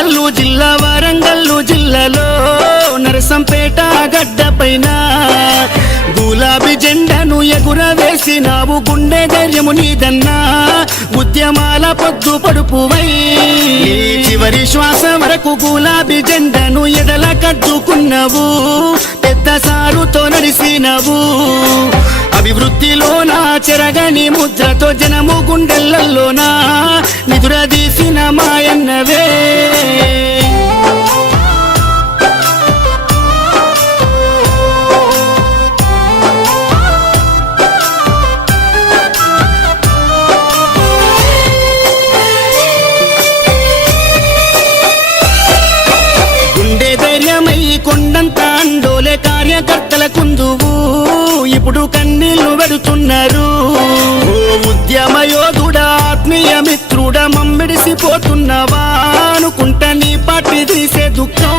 వరంగల్లు జిల్లా వరంగల్లు జిల్లాలో నరసంపేట గడ్డ పైన గులాబీ జెండాను ఎగురవేసినావు, గుండె ధైర్యము నీదన్నా, ఉద్యమాల పొద్దు పడుపువై చివరి శ్వాస వరకు గులాబీ జెండాను ఎదల కట్టుకున్నావు, పెద్ద సారుతో నడిసినవు, అభివృద్ధిలోన చెరగని ముద్రతో జనము గుండెలలోన నిదురదీసిన మాయన్నవే. కొండంత అండోలే కార్యకర్తల కుందువు ఇప్పుడు కన్నీళ్లు పెడుతున్నారు. ఓ ఉద్యమ యోధుడా, ఆత్మీయ మిత్రుడా, మమ్మిడిసిపోతున్నవా అనుకుంటా నీ పార్టీ తీసే దుఃఖం.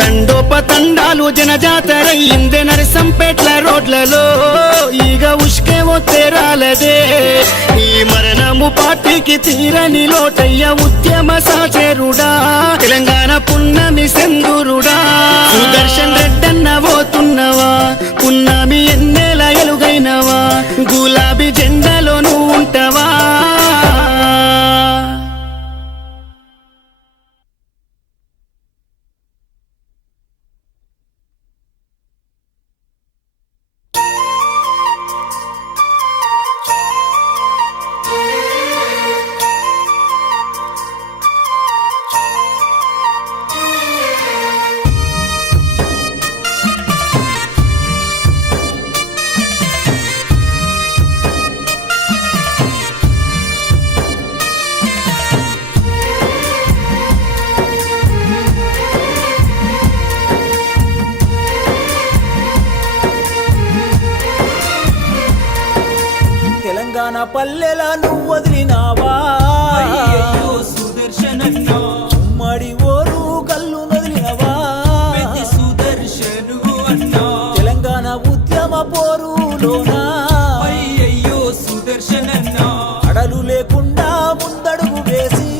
తండోపతండాలు జనజాతరయ్యిందే నరసంపేట్ల రోడ్లలో, ఈగ ఉష్కేవో తేరాలదే. ఈ మరణము పార్టీకి తీరని లోటయ్య, ఉద్యమ సాచేరుడా, తెలంగాణ పున్నమి సెందురుడా. సుదర్శన్ రెడ్డన్న పోతున్నవా, పున్నమి ఎన్నేల ఎలుగైనవా, గులాబీ జెండాలో నువ్వు ఉంటావా. తెలంగాణ పల్లెల నువ్వు వదిలినావా, సుదర్శనన్నా, ఉమ్మడి ఓరు కల్లు నదిలినవా, సుదర్శను అన్నా, తెలంగాణ ఉద్యమ పోరులోనా, అయ్యయ్యో సుదర్శనన్నా, అడలు లేకుండా ముందడుగు వేసి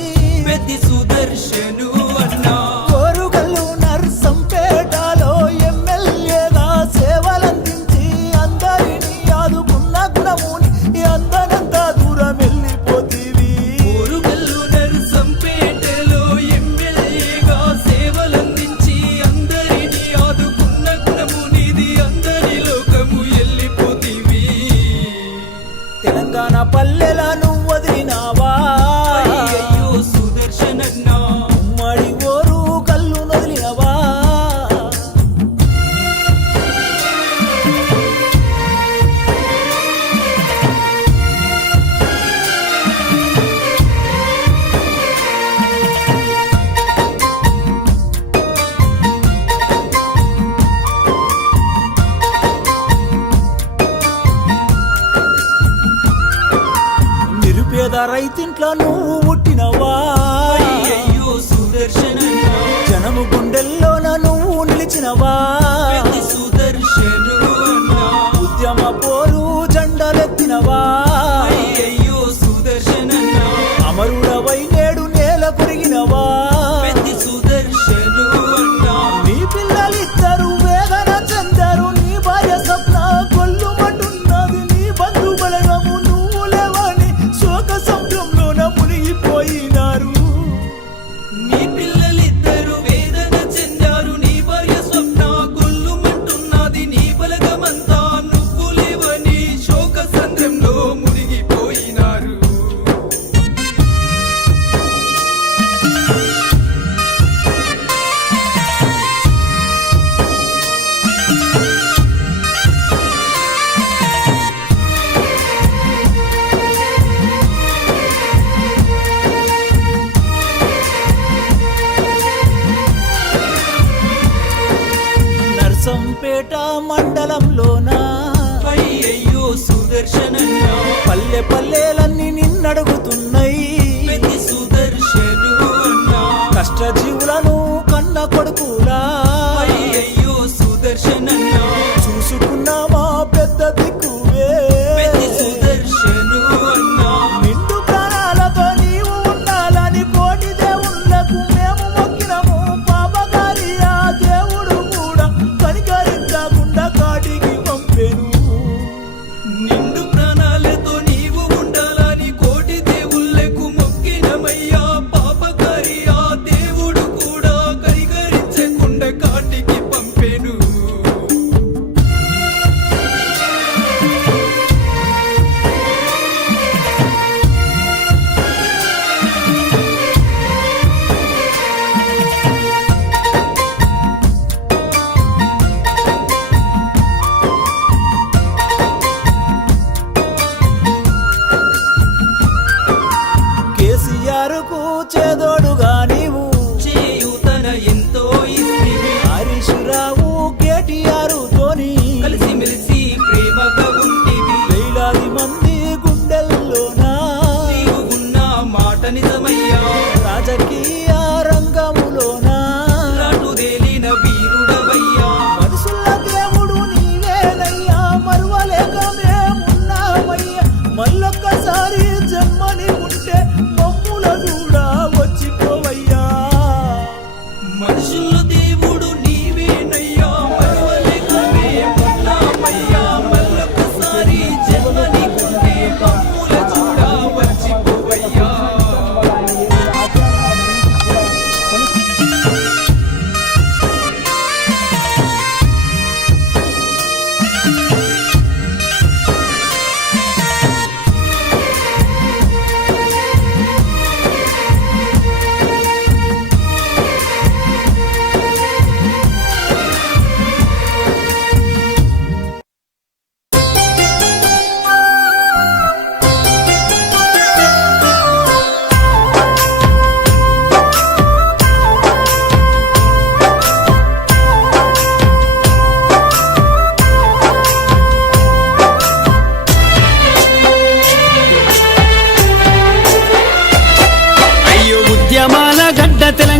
పెద్ది సుదర్శను అన్నా, ఓరుగల్లు నర్సంపేటలో ఎమ్మెల్యేగా సేవలందించి అందరినీ ఆదుకున్న గుణముని అందనంత దూరం వెళ్ళిపోతీవి. ఓరుగల్లు నర్సంపేటలో ఎమ్మెల్యేగా సేవలందించి అందరినీ ఆదుకున్న గుణము నీది, అందరి లోకము వెళ్ళిపోతీవి. తెలంగాణ పల్లెల నువ్వు వదిలినావా, అయ్యయ్యో సుదర్శనన్నా, ఉమ్మడి ఓరు కల్లు నదిలినవా. నిరుపేద రైతింట్లో నువ్వు పుట్టినవా, అయ్యయ్యో సుదర్శనన్నా, జనము గుండెల్లోన నువ్వు నిలిచినవా, సుదర్శను అన్నా, ఉద్యమ పోరు జెండలెత్తినవా, అయ్యయ్యో సుదర్శనన్నా, అమరుడవై నేడు నేల కొరిగినవా, సుదర్శను అన్నా, నీ పిల్లలిద్దరు వేదన చెందరు, నీ భార్య స్వప్న కొల్లుమంటున్నది, నీ బంధు బలగము నువ్వు లేవని శోక సముద్రంలోన మునిగిపోయినారు. నీ పిల్లలిద్దరు వేదన చెందారు, నీ భార్య స్వప్న కొల్లుమంటున్నది, నీ బలగమంతా నువ్వు లేవని శోక సంద్రంలో మునిగిపోయినారు. నర్సంపేట మండలంలోనా, అయ్యయ్యో సుదర్శనన్నా, పల్లె పల్లెలన్నీ నిన్నడుగుతున్నాయి, సుదర్శను అన్నా, కష్టజీవులను కన్న కొడుకులా, అయ్యయ్యో సుదర్శనన్నా, చూసుకున్నామా పెద్ద దిక్కువే, సుదర్శను అన్నా, నిండు ప్రాణాలతో నీవు ఉండాలని కోటి దేవుళ్లకు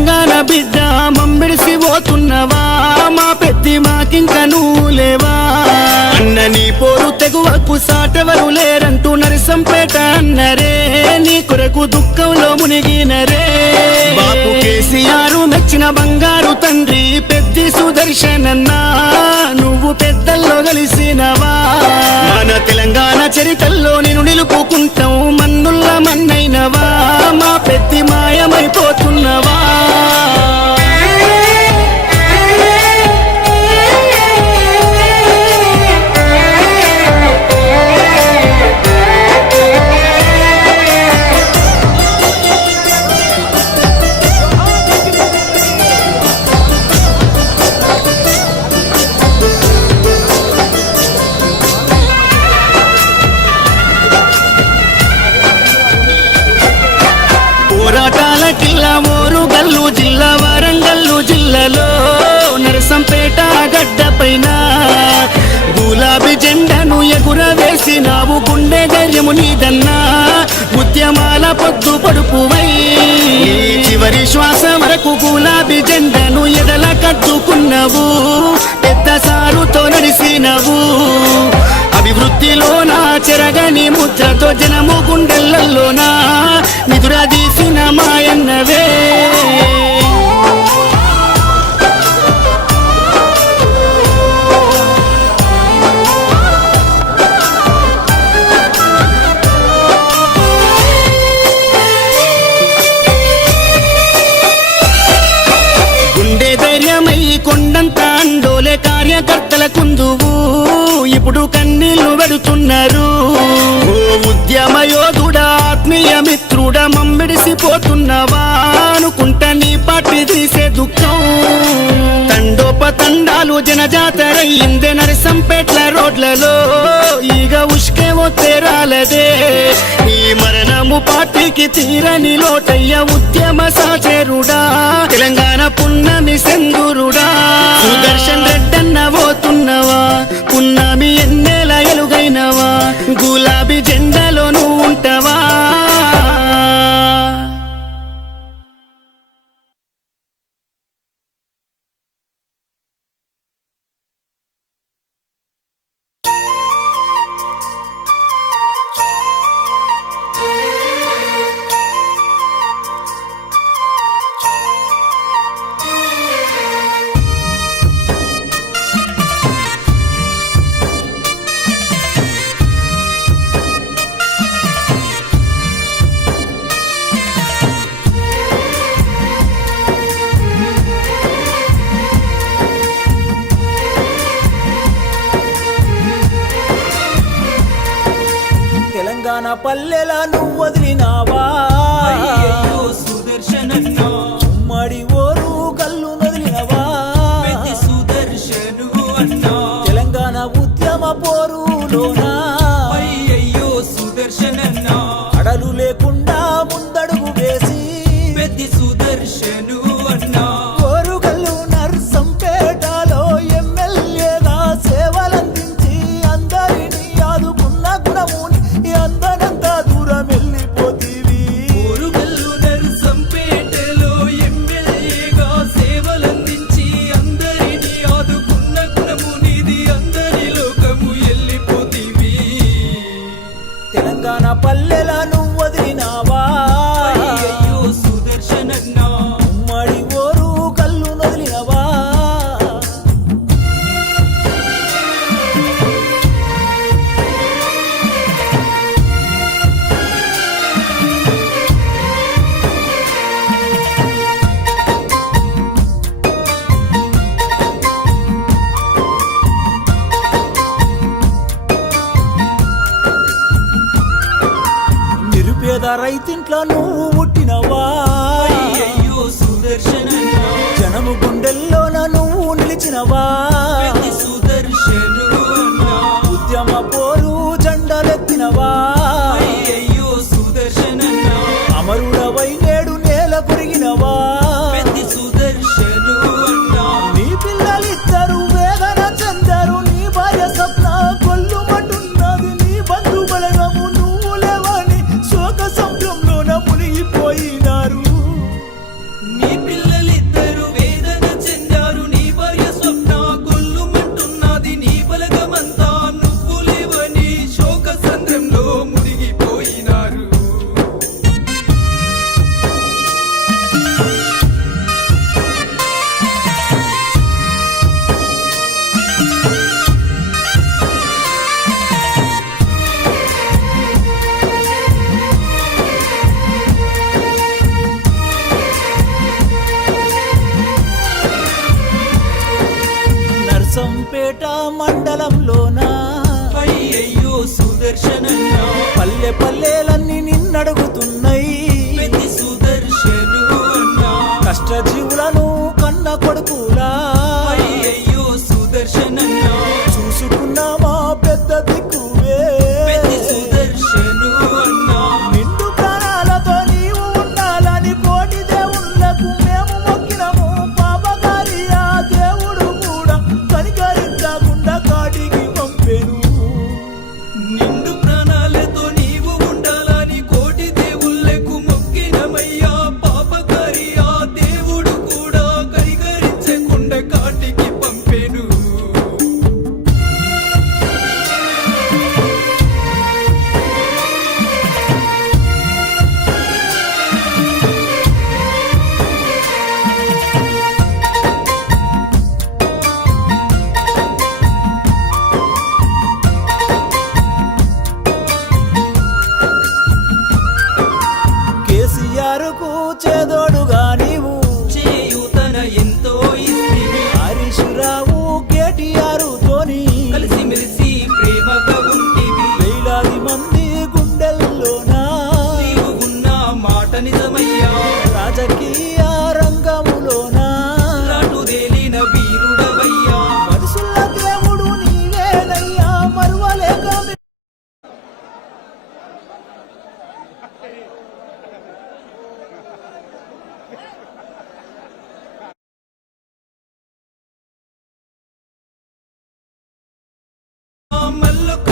తెలంగాణ బిడ్డ మమ్మిడిసి పోతున్నవా మా పెద్ది మాకింక నువ్వు లేవా అన్న నీ పోరు తెగువకు సాటెవరు లేరంటూ నరసంపేట అన్నరే నీ కొరకు దుఃఖంలో మునిగినరే బాపు కేసీఆర్ మెచ్చిన బంగారు తండ్రి పెద్ది సుదర్శనన్నా నువ్వు పెద్దల్లో కలిసినవా మన తెలంగాణ చరిత్రలో నేను నిలుపుకుంటాం మన్నుల్ల మన్నైనవా మా పెద్ది మాయమైపోతున్నవా పోరాటాల కిల్లా మోరుగల్లు జిల్లా వరంగల్లు జిల్లాలో నరసంపేట గడ్డ పైన గులాబీ జెండాను ఎగురవేసినావు గుండె ధైర్యము నీదన్నా ఉద్యమాల పొద్దు పడుపువై చివరి శ్వాస వరకు గులాబీ జెండాను ఎదల కట్టుకున్నావు పెద్ద సారుతో నడిసినవు అభివృద్ధిలోనా చెరగని ముద్రతో జనము గుండెలలోనా నిదురదీసిన మాయన్నవే గుండె ధైర్యమై కొండంత అండోలే కార్యకర్తల కుందువు ఇప్పుడు కన్నీళ్లు పెడుతున్నారు ఓ ఉద్యమ యోధుడా ఆత్మీయ మిత్రుడా మమ్మిడిసిపోతున్నవా అనుకుంటా నీ పార్టీ తీసే దుఃఖం తండోపతండాలు జనజాతరయ్యిందే నరసంపేట్ల రోడ్లలో ఈగ ఉష్కేమో తేరాలదే ఈ మరణము పార్టీకి తీరని లోటయ్య ఉద్యమ సాచేరుడా తెలంగాణ పున్నమి సెందురుడా సుదర్శన్ రెడ్డన్న పోతున్నవా పున్నమి ఎన్నేల ఎలుగైనవా గులాబీ జెండాలో నువ్వు ఉంటావా తెలంగాణ పల్లెల నువ్వు వదిలినావా అయ్యయ్యో సుదర్శనన్నా ఉమ్మడి ఓరు కల్లు నదిలినవా పెద్ది సుదర్శను అన్నా తెలంగాణ ఉద్యమ పోరులోనా అయ్యయ్యో సుదర్శనన్నా అడలు లేకుండా ముందడుగు వేసి పెద్ది సుదర్శను అన్నా ఓరుగల్లు నర్సంపేటలో ఎమ్మెల్యేగా సేవలందించి అందరినీ ఆదుకున్న గుణముని అందనంత దూరం వెళ్ళిపోతీవి ఊరుగల్లు నరసంపేటలో ఎమ్మెల్యేగా సేవలందించి అందరినీ ఆదుకున్న గుణము నీది అందరి లోకము వెళ్ళిపోతీవి తెలంగాణ పల్లెల నువ్వు వదిలినావా అయ్యయ్యో సుదర్శనన్నా ఉమ్మడి ఓరు కల్లు నదిలినవా నిరుపేద రైతింట్లో నువ్వు పుట్టినవా అయ్యయ్యో సుదర్శనన్నా జనము గుండెల్లోన నువ్వు నిలిచినవా పెద్ది సుదర్శను అన్నా ఉద్యమ పోరు జెండలెత్తినవా అయ్యయ్యో సుదర్శనన్నా అమరుడవై నేడు నేల కొరిగినవా పెద్ది సుదర్శను అన్నా నీ పిల్లలిద్దరు వేదన చెందరు నీ భార్య సప్న కొల్లుమంటున్నది నీ బంధు బలగము నువ్వు లేవని శోక సంద్రంలోన మునిగిపోయినారు నీ పిల్ల అన్నా పల్లె పల్లెలన్నీ నిన్నడుగుతున్నాయి పెద్ది సుదర్శను అన్నా కష్టజీవులను కన్న కొడుకులా అయ్యయ్యో సుదర్శనన్నా చూసుకున్నామా పెద్ద దిక్కువే పెద్ది సుదర్శను అన్నా నిండు ప్రాణాలతో నీవు ఉండాలని కోటి దేవుళ్ళకు మేము మొక్కినము పాపకారి ఆ దేవుడు కూడా కనికరించకుండా కాటికి పంపెను నిండు ప్రాణాలతో నీవు ఉండాలని కోటి దేవుళ్ళకు మొక్కినమయ్యా పాపకారి ఆ దేవుడు కూడా కనికరించకుండా కాటికి పంపెను కేసీఆర్ కు చేదోడుగా నీవు చేయూతన ఎంతో ఇస్తివి హరీష్ రావు కేటీఆర్ తోని కలిసిమెలిసి ప్రేమగా ఉంటివి వేలాది మంది గుండెల్లోనా నీవు ఉన్న మాట నిజమయ్యా రాజకీయ రంగములోనా రాటుదేలిన వీరుడవయ్యా మనుషుల దేవుడు నీవేనయ్యా మరువలేక మల్లొక్క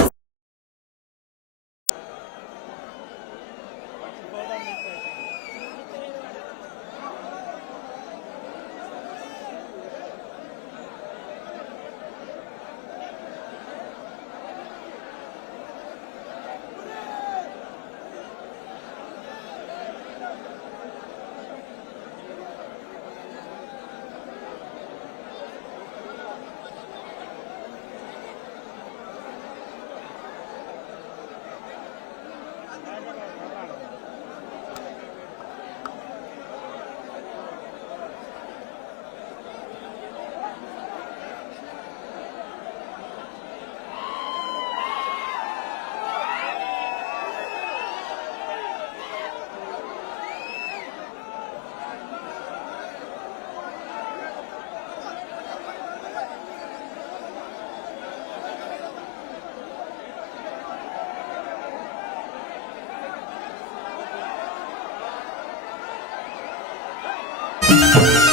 పంపెను